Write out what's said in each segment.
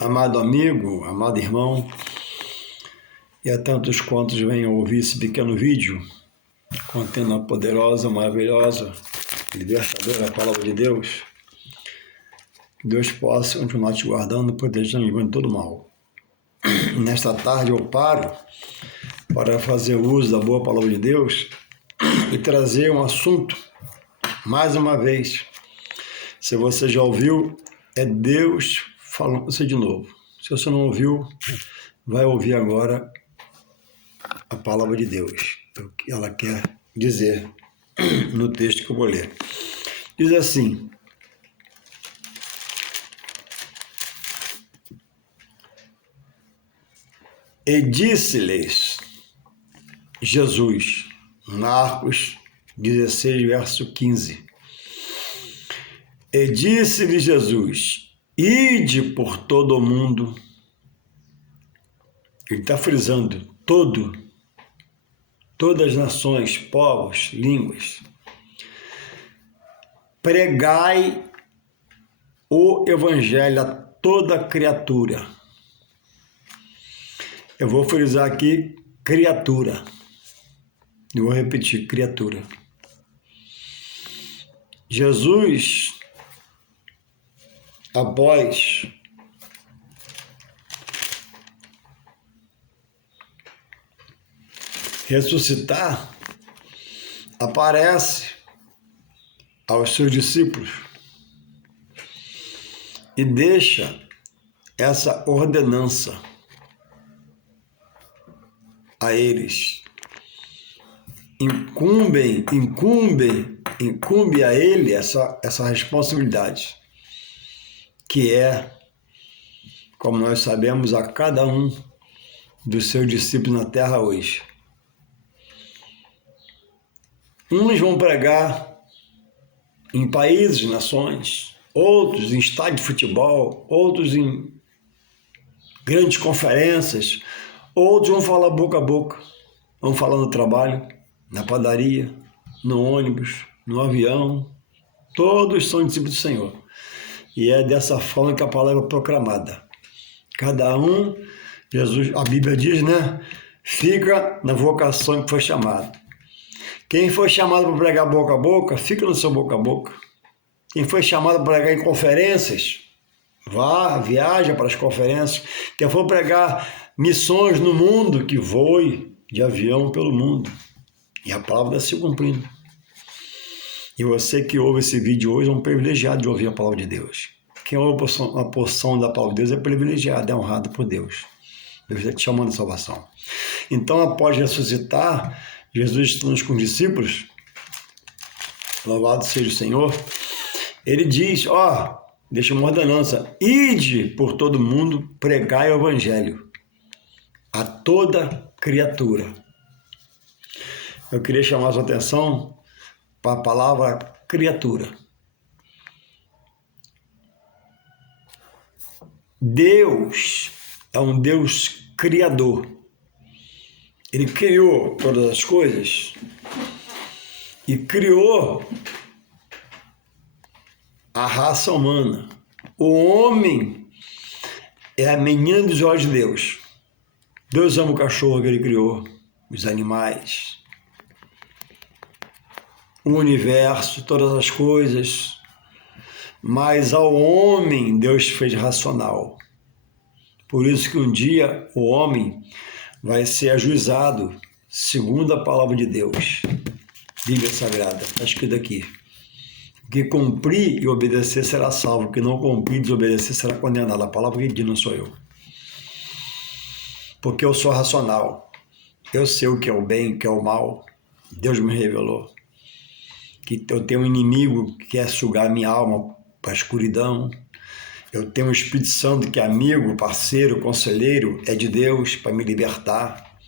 Amado amigo, amado irmão, e a tantos quantos venham ouvir esse pequeno vídeo, contendo a poderosa, maravilhosa, libertadora palavra de Deus, que Deus possa continuar te guardando, protegendo e livrando de todo mal. Nesta tarde eu paro para fazer uso da boa palavra de Deus e trazer um assunto, mais uma vez. Se você já ouviu, é Deus falando com você de novo. Se você não ouviu, vai ouvir agora a palavra de Deus, o que ela quer dizer no texto que eu vou ler. Diz assim: E disse-lhes Jesus, Marcos 16, verso 15. E disse-lhe Jesus, ide por todo o mundo. Ele está frisando todas as nações, povos, línguas. Pregai o evangelho a toda criatura. Eu vou frisar aqui, criatura. Eu vou repetir, criatura. Jesus, após ressuscitar, aparece aos seus discípulos e deixa essa ordenança a eles. Incumbe a ele essa responsabilidade, que é, como nós sabemos, a cada um dos seus discípulos na terra hoje. Uns vão pregar em países, nações, outros em estádio de futebol, outros em grandes conferências, outros vão falar boca a boca, vão falar no trabalho, na padaria, no ônibus, no avião. Todos são discípulos do Senhor. E é dessa forma que a palavra é proclamada. Cada um, Jesus, a Bíblia diz, né? Fica na vocação que foi chamado. Quem foi chamado para pregar boca a boca, fica no seu boca a boca. Quem foi chamado para pregar em conferências, viaja para as conferências. Quem for pregar missões no mundo, que voe de avião pelo mundo. E a palavra está se cumprindo. E você que ouve esse vídeo hoje é um privilegiado de ouvir a palavra de Deus. Quem ouve a porção da palavra de Deus é privilegiado, é honrado por Deus. Deus está te chamando à salvação. Então, após ressuscitar, Jesus estando com os discípulos, louvado seja o Senhor, ele diz, deixa uma ordenança, ide por todo mundo, pregai o evangelho a toda criatura. Eu queria chamar a sua atenção para a palavra criatura. Deus é um Deus criador. Ele criou todas as coisas e criou a raça humana. O homem é a menina dos olhos de Deus. Deus ama o cachorro que ele criou, os animais, o universo, todas as coisas, mas ao homem Deus fez racional. Por isso que um dia o homem vai ser ajuizado segundo a palavra de Deus. Bíblia Sagrada, está escrito aqui. Que cumprir e obedecer será salvo, que não cumprir e desobedecer será condenado. A palavra que diz, não sou eu. Porque eu sou racional. Eu sei o que é o bem, o que é o mal. Deus me revelou. Que eu tenho um inimigo que quer sugar minha alma para a escuridão. Eu tenho um Espírito Santo que é amigo, parceiro, conselheiro, é de Deus para me libertar.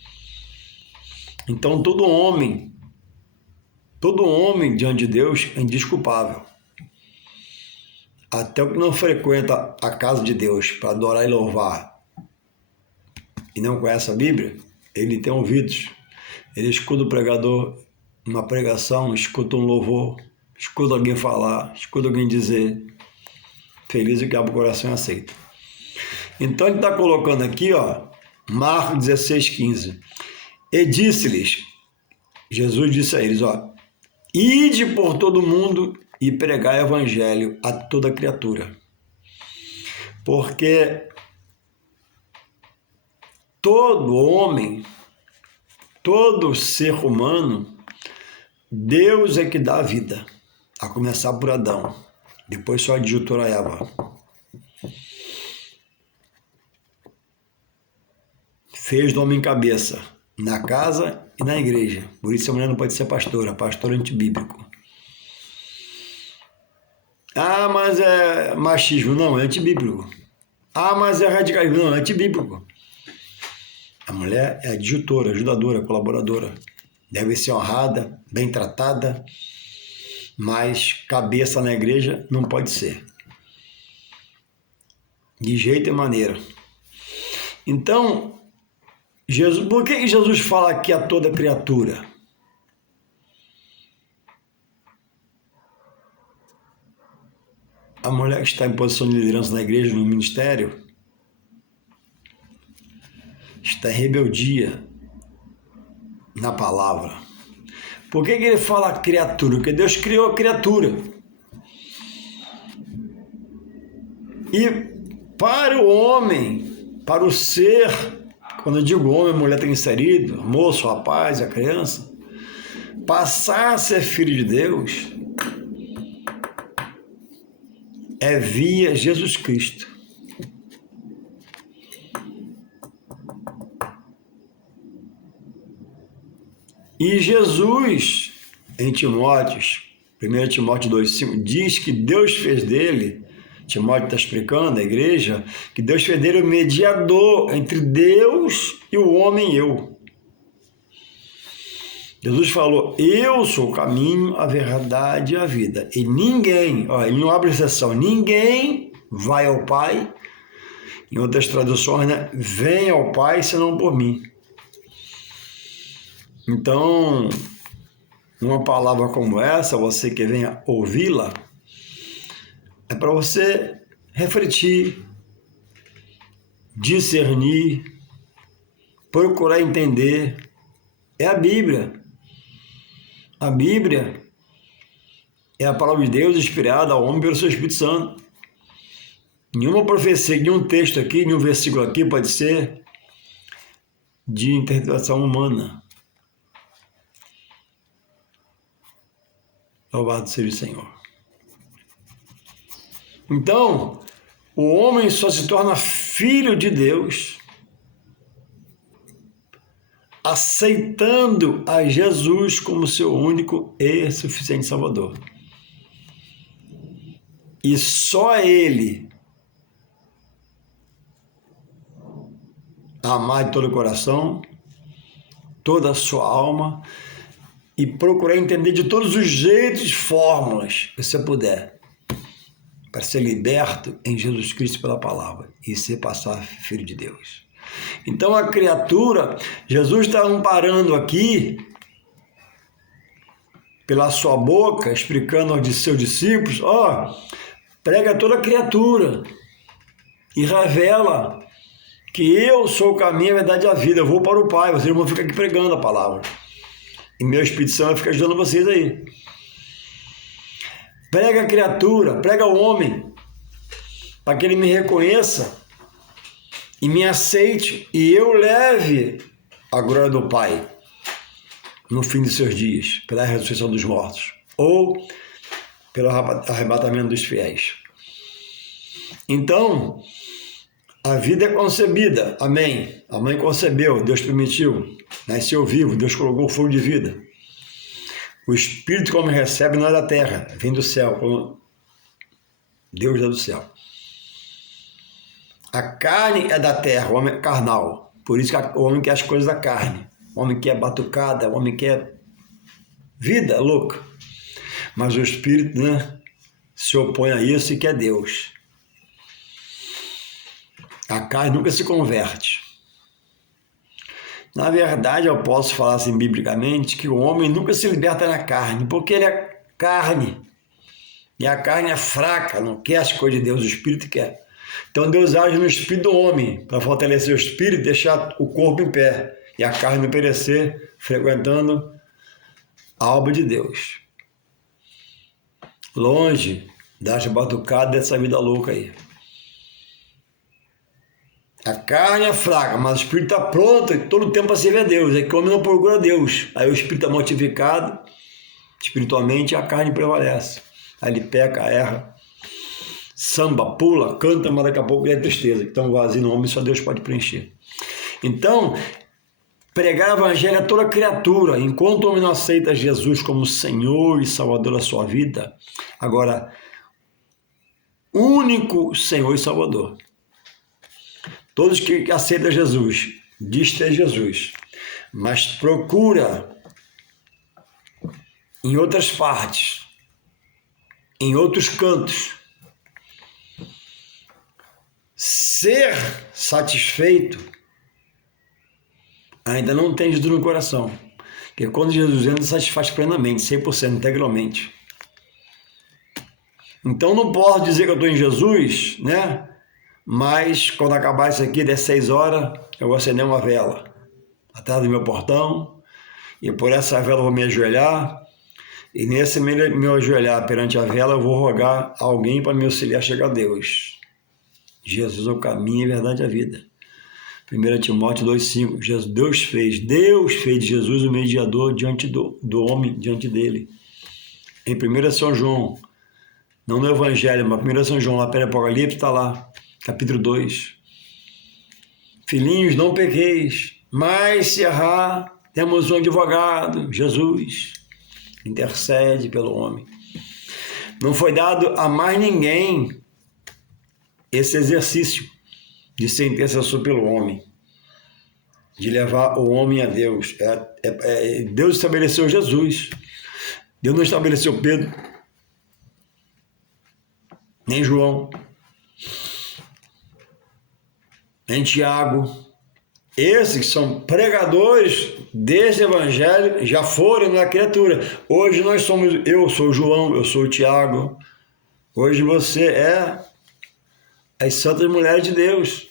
Então todo homem diante de Deus é indesculpável. Até o que não frequenta a casa de Deus para adorar e louvar e não conhece a Bíblia, ele tem ouvidos. Ele escuta o pregador numa pregação, escuta um louvor, escuta alguém falar, escuta alguém dizer, feliz e que abre o coração e aceita. Então ele está colocando aqui, ó, Marcos 16:15. E disse-lhes, Jesus disse a eles, ó, ide por todo mundo e pregai o evangelho a toda criatura. Porque todo homem, todo ser humano, Deus é que dá a vida, a começar por Adão, depois só adjutor a Eva. Fez do homem cabeça, na casa e na igreja. Por isso a mulher não pode ser pastora, pastor antibíblico. Ah, mas é machismo. Não, é antibíblico. Ah, mas é radicalismo. Não, é antibíblico. A mulher é adjutora, ajudadora, colaboradora. Deve ser honrada, bem tratada, mas cabeça na igreja não pode ser. De jeito e maneira. Então, Jesus, por que Jesus fala aqui a toda criatura? A mulher que está em posição de liderança na igreja, no ministério, está em rebeldia na palavra. Por que ele fala criatura? Porque Deus criou a criatura. E para o homem, para o ser, quando eu digo homem, a mulher está inserido, moço, rapaz, a criança, passar a ser filho de Deus é via Jesus Cristo. E Jesus, em Timóteo, 1 Timóteo 2,5, diz que Deus fez dele, Timóteo está explicando, a igreja, que Deus fez dele o mediador entre Deus e o homem eu. Jesus falou, eu sou o caminho, a verdade e a vida. E ninguém, ó, ele não abre exceção, ninguém vai ao Pai, em outras traduções, né? Vem ao Pai senão por mim. Então, uma palavra como essa, você que venha ouvi-la, é para você refletir, discernir, procurar entender. É a Bíblia. A Bíblia é a palavra de Deus inspirada ao homem pelo seu Espírito Santo. Nenhuma profecia, nenhum texto aqui, nenhum versículo aqui pode ser de interpretação humana. Louvado seja o Senhor. Então, o homem só se torna filho de Deus aceitando a Jesus como seu único e suficiente Salvador. E só Ele amar de todo o coração, toda a sua alma, e procurar entender de todos os jeitos e fórmulas que você puder, para ser liberto em Jesus Cristo pela palavra e ser passar filho de Deus. Então a criatura, Jesus está amparando aqui, pela sua boca, explicando aos seus discípulos, prega toda criatura e revela que eu sou o caminho, a verdade e a vida. Eu vou para o Pai, vocês não vão ficar aqui pregando a palavra. E meu Espírito Santo vai ficar ajudando vocês aí. Prega a criatura, prega o homem, para que ele me reconheça e me aceite, e eu leve a glória do Pai no fim de seus dias, pela ressurreição dos mortos, ou pelo arrebatamento dos fiéis. Então, a vida é concebida, amém. A mãe concebeu, Deus permitiu, nasceu vivo, Deus colocou o fogo de vida. O Espírito, como recebe, não é da terra, vem do céu, como Deus é do céu. A carne é da terra, o homem é carnal. Por isso que o homem quer as coisas da carne. O homem quer batucada, o homem quer vida louca. Mas o Espírito, né, se opõe a isso e quer Deus. A carne nunca se converte. Na verdade, eu posso falar assim biblicamente que o homem nunca se liberta na carne, porque ele é carne. E a carne é fraca, não quer as coisas de Deus, o Espírito quer. Então Deus age no espírito do homem para fortalecer o espírito e deixar o corpo em pé e a carne não perecer, frequentando a obra de Deus. Longe das batucadas dessa vida louca aí. A carne é fraca, mas o espírito está pronto todo o tempo para servir a Deus. É que o homem não procura Deus. Aí o espírito está mortificado espiritualmente e a carne prevalece. Aí ele peca, erra, samba, pula, canta, mas daqui a pouco é tristeza. Então, vazio no homem só Deus pode preencher. Então, pregar o evangelho a toda criatura, enquanto o homem não aceita Jesus como Senhor e Salvador da sua vida, agora, único Senhor e Salvador. Todos que aceitam Jesus, diz ter Jesus, mas procura em outras partes, em outros cantos, ser satisfeito, ainda não tem Jesus no coração. Porque quando Jesus entra, satisfaz plenamente, 100%, integralmente. Então não posso dizer que eu estou em Jesus, né? Mas quando acabar isso aqui, der 6 horas, eu vou acender uma vela atrás do meu portão, e por essa vela eu vou me ajoelhar, e nesse meu ajoelhar perante a vela, eu vou rogar a alguém para me auxiliar a chegar a Deus. Jesus é o caminho, a verdade e a vida. 1 Timóteo 2,5, Deus fez de Jesus o mediador diante do homem, diante dele. Em 1 São João, não no Evangelho, mas 1 São João, lá pelo Apocalipse, está lá, capítulo 2. Filhinhos, não pequeis, mas se errar, temos um advogado, Jesus, intercede pelo homem. Não foi dado a mais ninguém esse exercício de ser intercessor pelo homem, de levar o homem a Deus. Deus estabeleceu Jesus. Deus não estabeleceu Pedro, nem João, nem Tiago. Esses que são pregadores desse evangelho já foram na criatura. Hoje eu sou o João, eu sou o Tiago. Hoje você é as santas mulheres de Deus.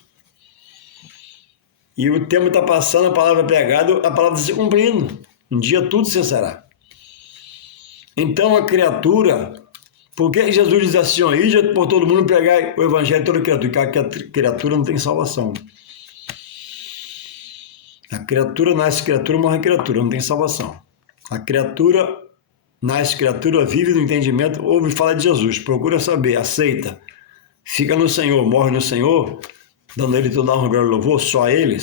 E o tempo está passando, a palavra é pregada, a palavra está se cumprindo. Um dia tudo cessará. Então a criatura, por que Jesus diz assim, ó, ide por todo mundo pregar o evangelho a toda criatura? Porque a criatura não tem salvação. A criatura nasce criatura, morre criatura, não tem salvação. A criatura nasce criatura, vive no entendimento, ouve falar de Jesus, procura saber, aceita, fica no Senhor, morre no Senhor, dando a Ele toda a honra, glória e louvor, só Ele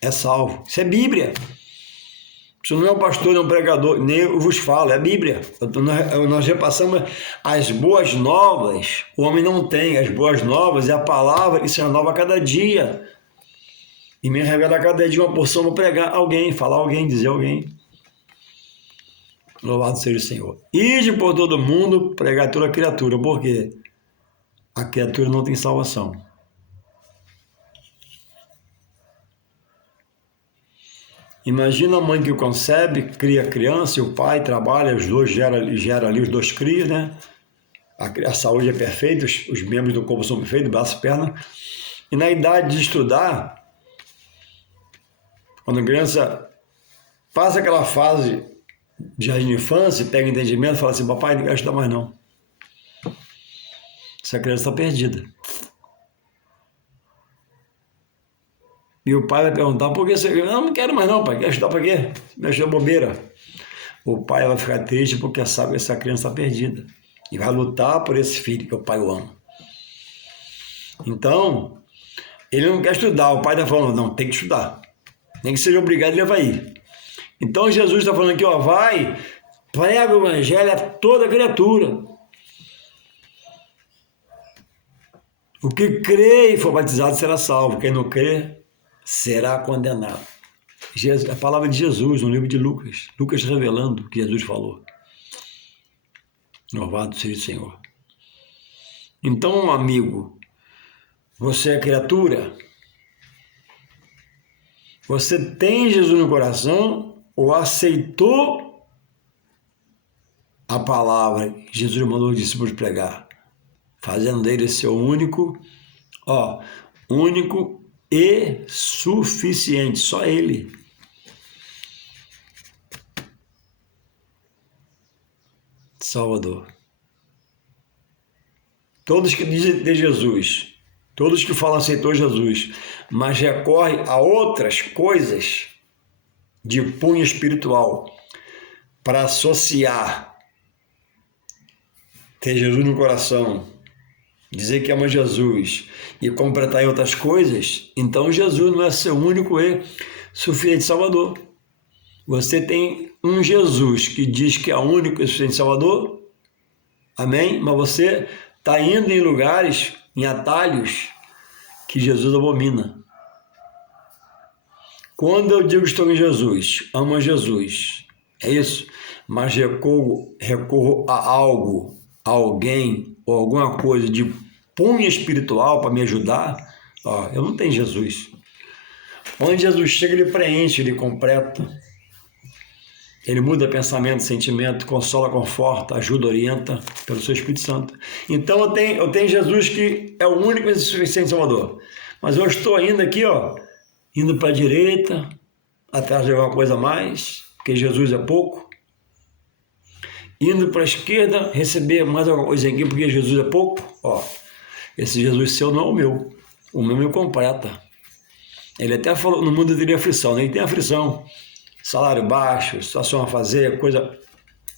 é salvo. Isso é Bíblia. Isso não é um pastor, não é um pregador, nem eu vos falo, é a Bíblia. Nós repassamos as boas novas, o homem não tem, as boas novas é a palavra que se renova a cada dia. E me revela a cada dia uma porção para pregar alguém, falar alguém, dizer alguém. Louvado seja o Senhor. Ide por todo mundo pregar toda criatura, porque a criatura não tem salvação. Imagina a mãe que concebe, cria a criança, e o pai trabalha, os dois gera ali, os dois criam, né? A saúde é perfeita, os membros do corpo são perfeitos, braço e perna. E na idade de estudar, quando a criança passa aquela fase de jardim de infância, pega entendimento, fala assim, papai, não quero estudar mais não. Essa criança está perdida. E o pai vai perguntar, por que você... Não quero mais não, pai, quer estudar para quê? Me achou bobeira. O pai vai ficar triste porque sabe que essa criança está perdida. E vai lutar por esse filho que o pai o ama. Então, ele não quer estudar, o pai está falando, não, tem que estudar. Nem que seja obrigado, ele vai ir. Então Jesus está falando aqui, ó, vai, prega o evangelho a toda criatura. O que crê e for batizado será salvo, quem não crê será condenado. A palavra de Jesus no livro de Lucas, Lucas revelando o que Jesus falou. Louvado seja o Senhor. Então, amigo, você é criatura? Você tem Jesus no coração ou aceitou a palavra que Jesus mandou os discípulos pregar? fazendo dele seu único, único e suficiente, só ele. Salvador. Todos que dizem de Jesus, todos que falam aceitou Jesus, mas recorrem a outras coisas de cunho espiritual para associar, ter Jesus no coração, dizer que ama Jesus e completar em outras coisas, então Jesus não é seu único e suficiente Salvador. Você tem um Jesus que diz que é o único e suficiente Salvador, amém? Mas você está indo em lugares, em atalhos, que Jesus abomina. Quando eu digo que estou em Jesus, amo a Jesus, é isso, mas recorro a algo, a alguém ou alguma coisa de punho espiritual para me ajudar, eu não tenho Jesus. Onde Jesus chega, ele preenche, ele completa. Ele muda pensamento, sentimento, consola, conforta, ajuda, orienta pelo seu Espírito Santo. Então eu tenho Jesus que é o único e suficiente Salvador. Mas eu estou ainda aqui, indo para a direita, atrás de alguma coisa a mais, porque Jesus é pouco. Indo para a esquerda, receber mais alguma coisa aqui, porque Jesus é pouco. Esse Jesus seu não é o meu. O meu me completa. Ele até falou, no mundo teria aflição, né? Ele tem aflição. Salário baixo, situação a fazer,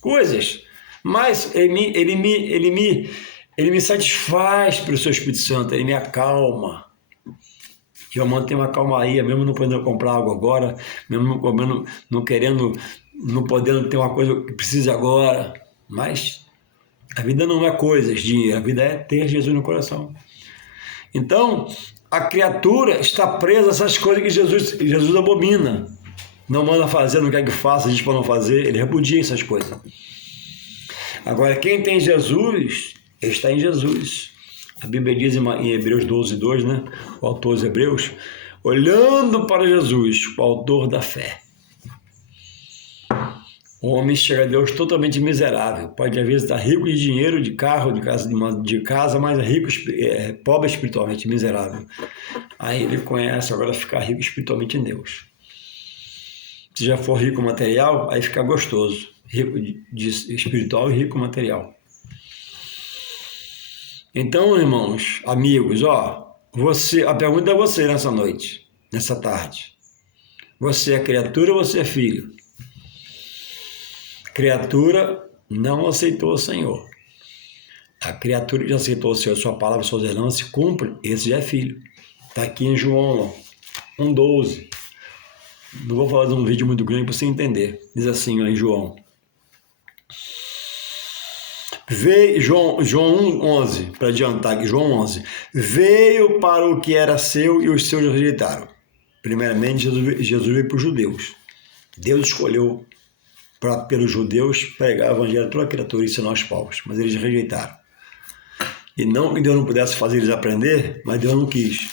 coisas. Mas ele me satisfaz pelo seu Espírito Santo, ele me acalma. Eu mantenho uma calmaria, mesmo não podendo comprar algo agora, mesmo não podendo ter uma coisa que precisa agora. Mas a vida não é coisas, dinheiro, a vida é ter Jesus no coração. Então, a criatura está presa a essas coisas que Jesus abomina. Não manda fazer, não quer que faça, diz para não fazer, ele repudia essas coisas. Agora, quem tem Jesus, está em Jesus. A Bíblia diz em Hebreus 12:2, né? O autor dos Hebreus, olhando para Jesus, o autor da fé. O homem chega a Deus totalmente miserável. Pode às vezes estar rico de dinheiro, de carro, de casa, mas é pobre espiritualmente, miserável. Aí ele conhece agora ficar rico espiritualmente em Deus. Se já for rico material, aí fica gostoso. Rico de espiritual e rico material. Então, irmãos, amigos, a pergunta é você nessa noite, nessa tarde. Você é criatura ou você é filho? Criatura não aceitou o Senhor. A criatura que já aceitou o Senhor, sua palavra, suas ordenanças, se cumpre, esse já é filho. Está aqui em João 1:12. Não vou falar de um vídeo muito grande para você entender. Diz assim, em João. João 1:11, para adiantar aqui, João 11. Veio para o que era seu e os seus rejeitaram. Primeiramente, Jesus veio para os judeus. Deus escolheu pelos judeus pregar o evangelho a toda a criatura e ensinar aos povos, mas eles rejeitaram. E não que Deus não pudesse fazer eles aprender, mas Deus não quis.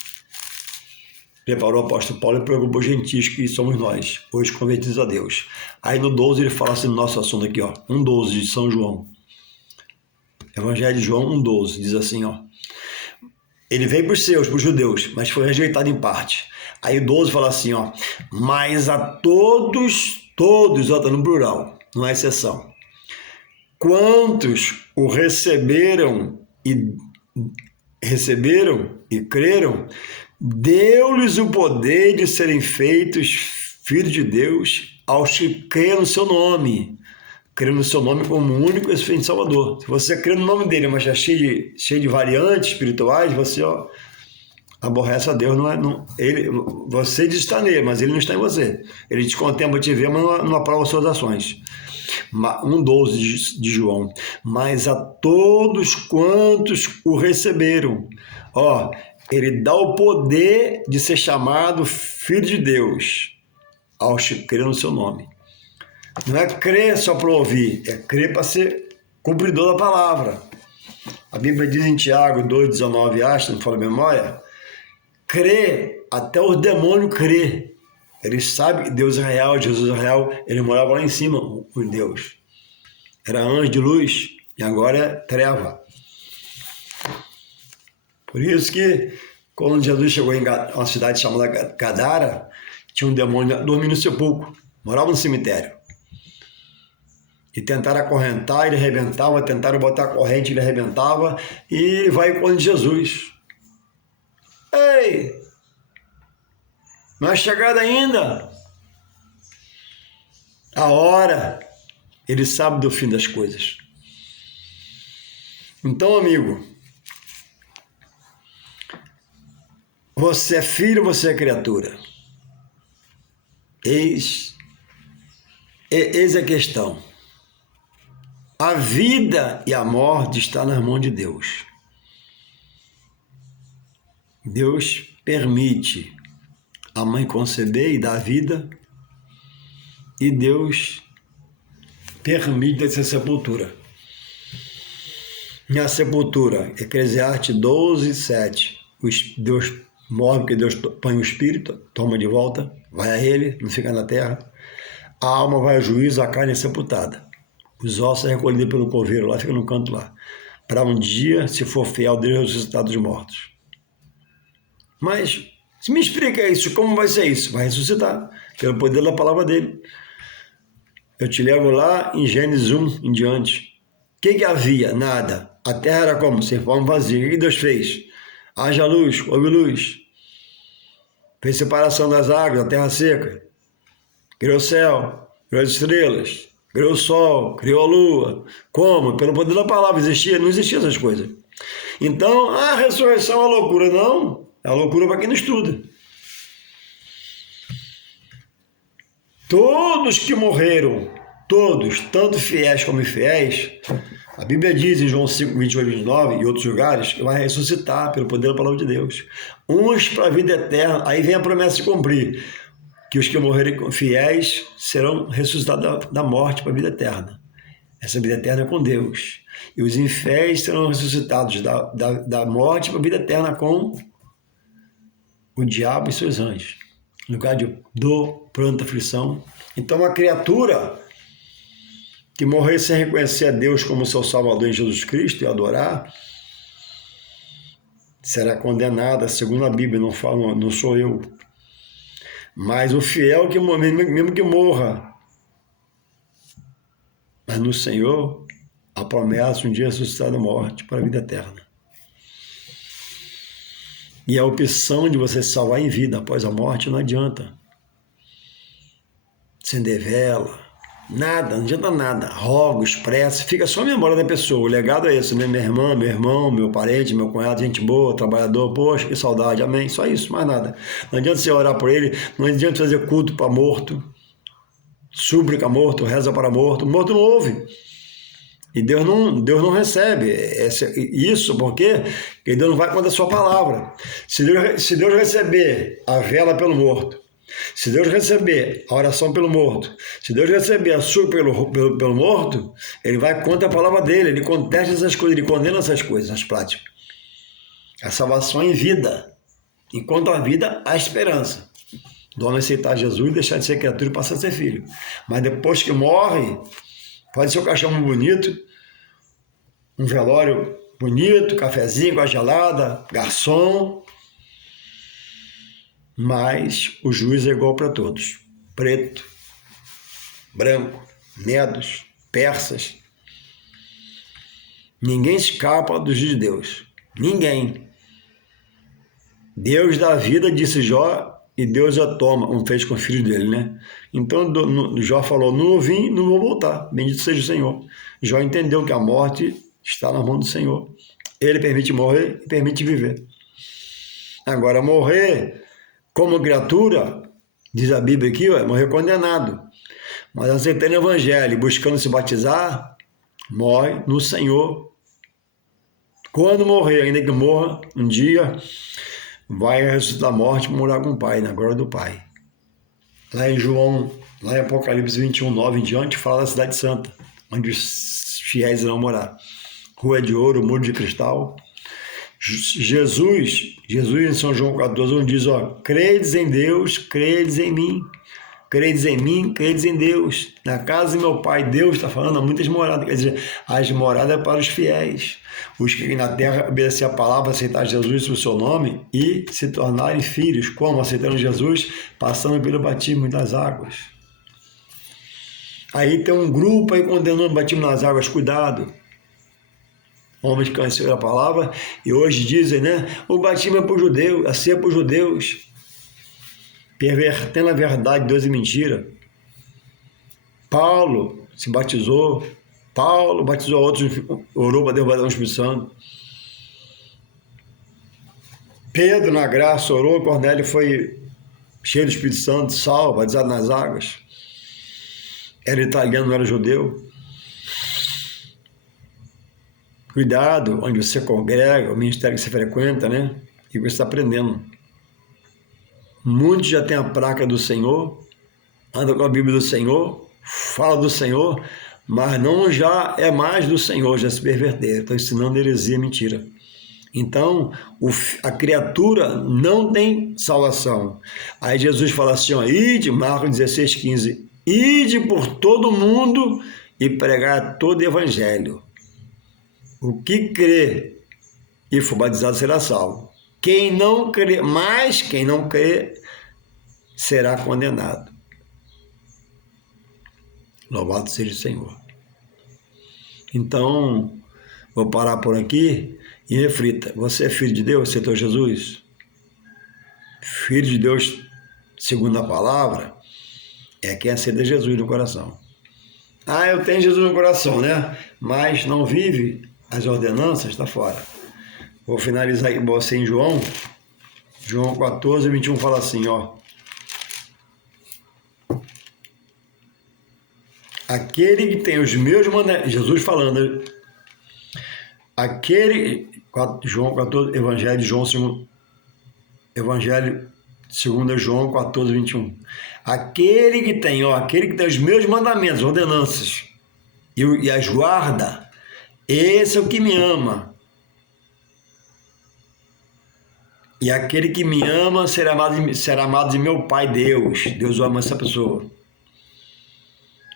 Preparou o apóstolo Paulo e pregou para os gentios, que somos nós, hoje convertidos a Deus. Aí no 12 ele fala assim no nosso assunto aqui, 1:12 de São João. Evangelho de João 1:12, diz assim, ele veio para os seus, para os judeus, mas foi rejeitado em parte. Aí o 12 fala assim, mas a todos, está no plural, não é exceção. Quantos o receberam e creram, deu-lhes o poder de serem feitos filhos de Deus aos que creem no seu nome. Creem no seu nome como único e suficiente Salvador. Se você crê no nome dele, mas está cheio de variantes espirituais, você aborrece a Deus. Você diz estar nele, mas ele não está em você. Ele te contempla, te vê, mas não aprova suas ações. 1:12 de João. Mas a todos quantos o receberam, ele dá o poder de ser chamado filho de Deus aos que creem no seu nome. Não é crer só para ouvir, é crer para ser cumpridor da palavra. A Bíblia diz em Tiago 2:19, acho, não falo a memória, crer, até os demônios crê. Eles sabem que Deus é real, Jesus é real, ele morava lá em cima com Deus. Era anjo de luz e agora é treva. Por isso que, quando Jesus chegou em uma cidade chamada Gadara, tinha um demônio dormindo no sepulcro, morava no cemitério. E tentaram acorrentar, ele arrebentava, tentaram botar a corrente, ele arrebentava, e vai com Jesus. Ei! Não é chegada ainda. A hora, ele sabe do fim das coisas. Então, amigo, você é filho, você é criatura. Eis a questão. A vida e a morte estão nas mãos de Deus. Deus permite a mãe conceber e dar vida, e Deus permite essa sepultura. Na sepultura, Eclesiastes 12, 7, Deus morre porque Deus põe o espírito, toma de volta, vai a ele, não fica na terra. A alma vai ao juízo, a carne é sepultada. Os ossos é recolhido pelo coveiro, lá fica no canto lá. Para um dia, se for fiel, Deus ressuscitar dos mortos. Mas, se me explica isso, como vai ser isso? Vai ressuscitar, pelo poder da palavra dele. Eu te levo lá em Gênesis 1 em diante. O que havia? Nada. A terra era como? Sem forma vazia. O que Deus fez? Haja luz, houve luz. Fez separação das águas, da terra seca. Criou o céu, criou as estrelas, criou o sol, criou a lua. Como? Pelo poder da palavra. Não existiam essas coisas. Então, a ressurreição é uma loucura. Não, é uma loucura para quem não estuda. Todos que morreram, todos, tanto fiéis como infiéis, a Bíblia diz em João 5, 28 e 29 e outros lugares, que vai ressuscitar pelo poder da palavra de Deus. Uns para a vida eterna, aí vem a promessa de cumprir, que os que morrerem fiéis serão ressuscitados da morte para a vida eterna. Essa vida eterna é com Deus. E os infiéis serão ressuscitados da morte para a vida eterna com o diabo e seus anjos. No lugar de dor, pranto, aflição. Então, a criatura que morrer sem reconhecer a Deus como seu Salvador em Jesus Cristo e adorar, será condenada, segundo a Bíblia, não sou eu. Mas o fiel, mesmo que morra, mas no Senhor, a promessa um dia ressuscitar da morte para a vida eterna. E a opção de você se salvar em vida após a morte não adianta. Acender vela, nada, não adianta nada. Rogos, prece, fica só a memória da pessoa. O legado é esse, né? Minha irmã, meu irmão, meu parente, meu cunhado, gente boa, trabalhador, poxa, que saudade, amém. Só isso, mais nada. Não adianta você orar por ele, não adianta fazer culto para morto, súplica morto, reza para morto. Morto não ouve. E Deus não recebe isso, porque Deus não vai contra a sua palavra. Se Deus receber a vela pelo morto, se Deus receber a oração pelo morto, se Deus receber a súplica pelo morto, ele vai contra a palavra dele, ele contesta essas coisas, ele condena essas coisas, as práticas. A salvação é em vida. Enquanto a vida, há esperança. Do homem aceitar Jesus, deixar de ser criatura e passar a ser filho. Mas depois que morre, pode ser um caixão bonito, um velório bonito, cafezinho com a gelada, garçom, mas o juízo é igual para todos. Preto, branco, medos, persas. Ninguém escapa do juízo de Deus. Ninguém. Deus dá vida, disse Jó, e Deus já toma, como fez com o filho dele, né? Então Jó falou, não vim, não vou voltar, bendito seja o Senhor. Jó entendeu que a morte está na mão do Senhor. Ele permite morrer e permite viver. Agora, morrer como criatura, diz a Bíblia aqui, é morrer condenado. Mas aceitando o Evangelho, buscando se batizar, morre no Senhor. Quando morrer, ainda que morra, um dia vai ressuscitar da morte para morar com o Pai, na glória do Pai. Lá em João, lá em Apocalipse 21, 9 em diante, fala da cidade santa, onde os fiéis irão morar. Rua de ouro, muro de cristal. Jesus em São João 14, onde diz, credes em Deus, credes em mim. credes em mim, credes em Deus. Na casa de meu pai, Deus está falando, há muitas moradas. Quer dizer, as moradas é para os fiéis. Os que na terra obedecer a palavra, aceitar Jesus no seu nome e se tornarem filhos. Como? Aceitando Jesus, passando pelo batismo das águas. Aí tem um grupo aí condenando o batismo nas águas. Cuidado. Homens que conheceram a palavra e hoje dizem, né? O batismo é para os judeus, a ceia é para os judeus. Pervertendo a verdade, Deus é mentira. Paulo se batizou. Paulo batizou outros, orou para Deus dar um Espírito Santo. Pedro, na graça, orou. Cornélio foi cheio do Espírito Santo, salvo, batizado nas águas. Era italiano, não era judeu. Cuidado onde você congrega, o ministério que você frequenta, né? E você está aprendendo. Muitos já têm a placa do Senhor, andam com a Bíblia do Senhor, fala do Senhor, mas não já é mais do Senhor, já se perverteram. Estão ensinando heresia, mentira. Então, a criatura não tem salvação. Aí Jesus fala assim, ó, ide, Marcos 16:15, ide por todo mundo e pregar todo o evangelho. O que crê e for batizado será salvo. Quem não crê, mas quem não crê será condenado. Louvado seja o Senhor. Então, vou parar por aqui e reflita. Você é filho de Deus? Aceitou Jesus? Filho de Deus, segundo a palavra, é quem aceita Jesus no coração. Ah, eu tenho Jesus no coração, né? Mas não vive as ordenanças, está fora. Vou finalizar aqui você em João 14:21 fala assim, ó. Aquele que tem os meus mandamentos, Jesus falando, João 14, Evangelho de João, Evangelho segundo João 14:21. Aquele que tem os meus mandamentos, ordenanças, e as guarda, esse é o que me ama. E aquele que me ama será amado de meu Pai Deus. Deus ama essa pessoa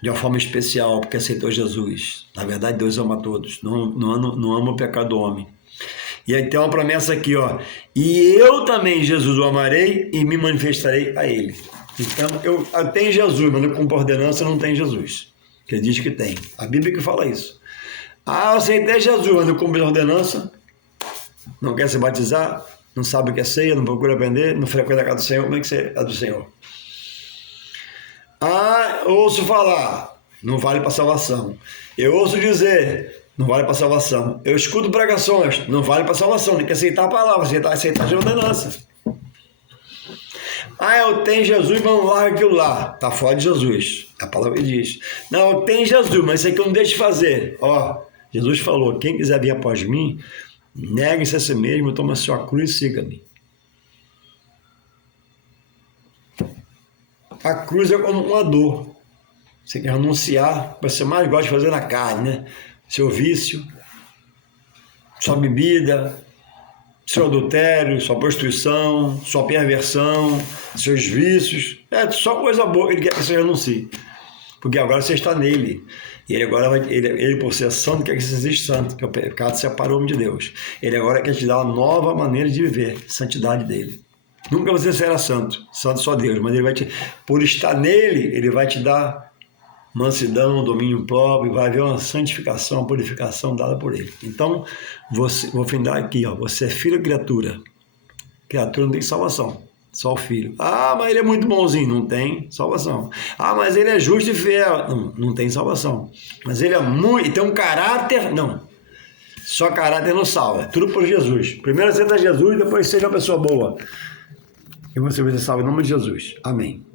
de uma forma especial, porque aceitou Jesus. Na verdade, Deus ama todos, não ama o pecado do homem. E aí tem uma promessa aqui, ó. E eu também, Jesus, o amarei e me manifestarei a ele. Então, eu tenho Jesus, mas não cumpro ordenança, não tem Jesus. Que ele diz que tem. A Bíblia que fala isso. Ah, eu aceitei Jesus, mas não cumpro ordenança, não quer se batizar, não sabe o que é ceia, não procura aprender, não frequenta a casa do Senhor. Como é que você é do Senhor? Ah, ouço falar, não vale para salvação. Eu ouço dizer, não vale para salvação. Eu escuto pregações, não vale para salvação. Tem que aceitar a palavra, aceitar a ordenança. Ah, eu tenho Jesus, mas não larga aquilo lá. Está fora de Jesus. A palavra diz. Não, eu tenho Jesus, mas isso aqui eu não deixo de fazer. Ó, Jesus falou, quem quiser vir após mim, negue-se a si mesmo, toma a sua cruz e siga-me. A cruz é como uma dor. Você quer renunciar, você mais gosta de fazer na carne, né? Seu vício, sua bebida, seu adultério, sua prostituição, sua perversão, seus vícios. É só coisa boa que ele quer que você renuncie. Porque agora você está nele. E ele agora, ele por ser santo, quer que você seja santo, que o pecado separou o homem de Deus. Ele agora quer te dar uma nova maneira de viver, santidade dele. Nunca você será santo só Deus, mas ele vai por estar nele, ele vai te dar mansidão, domínio próprio, vai haver uma santificação, uma purificação dada por ele. Então, vou findar aqui, ó, você é filho ou criatura? Criatura não tem salvação, só o filho. Ah, mas ele é muito bonzinho, não tem salvação. Ah, mas ele é justo e fiel, não tem salvação. Mas ele é muito, tem um caráter, não. Só caráter não salva, é tudo por Jesus. Primeiro aceita Jesus, depois seja uma pessoa boa. E você vai ser salvo em nome de Jesus. Amém.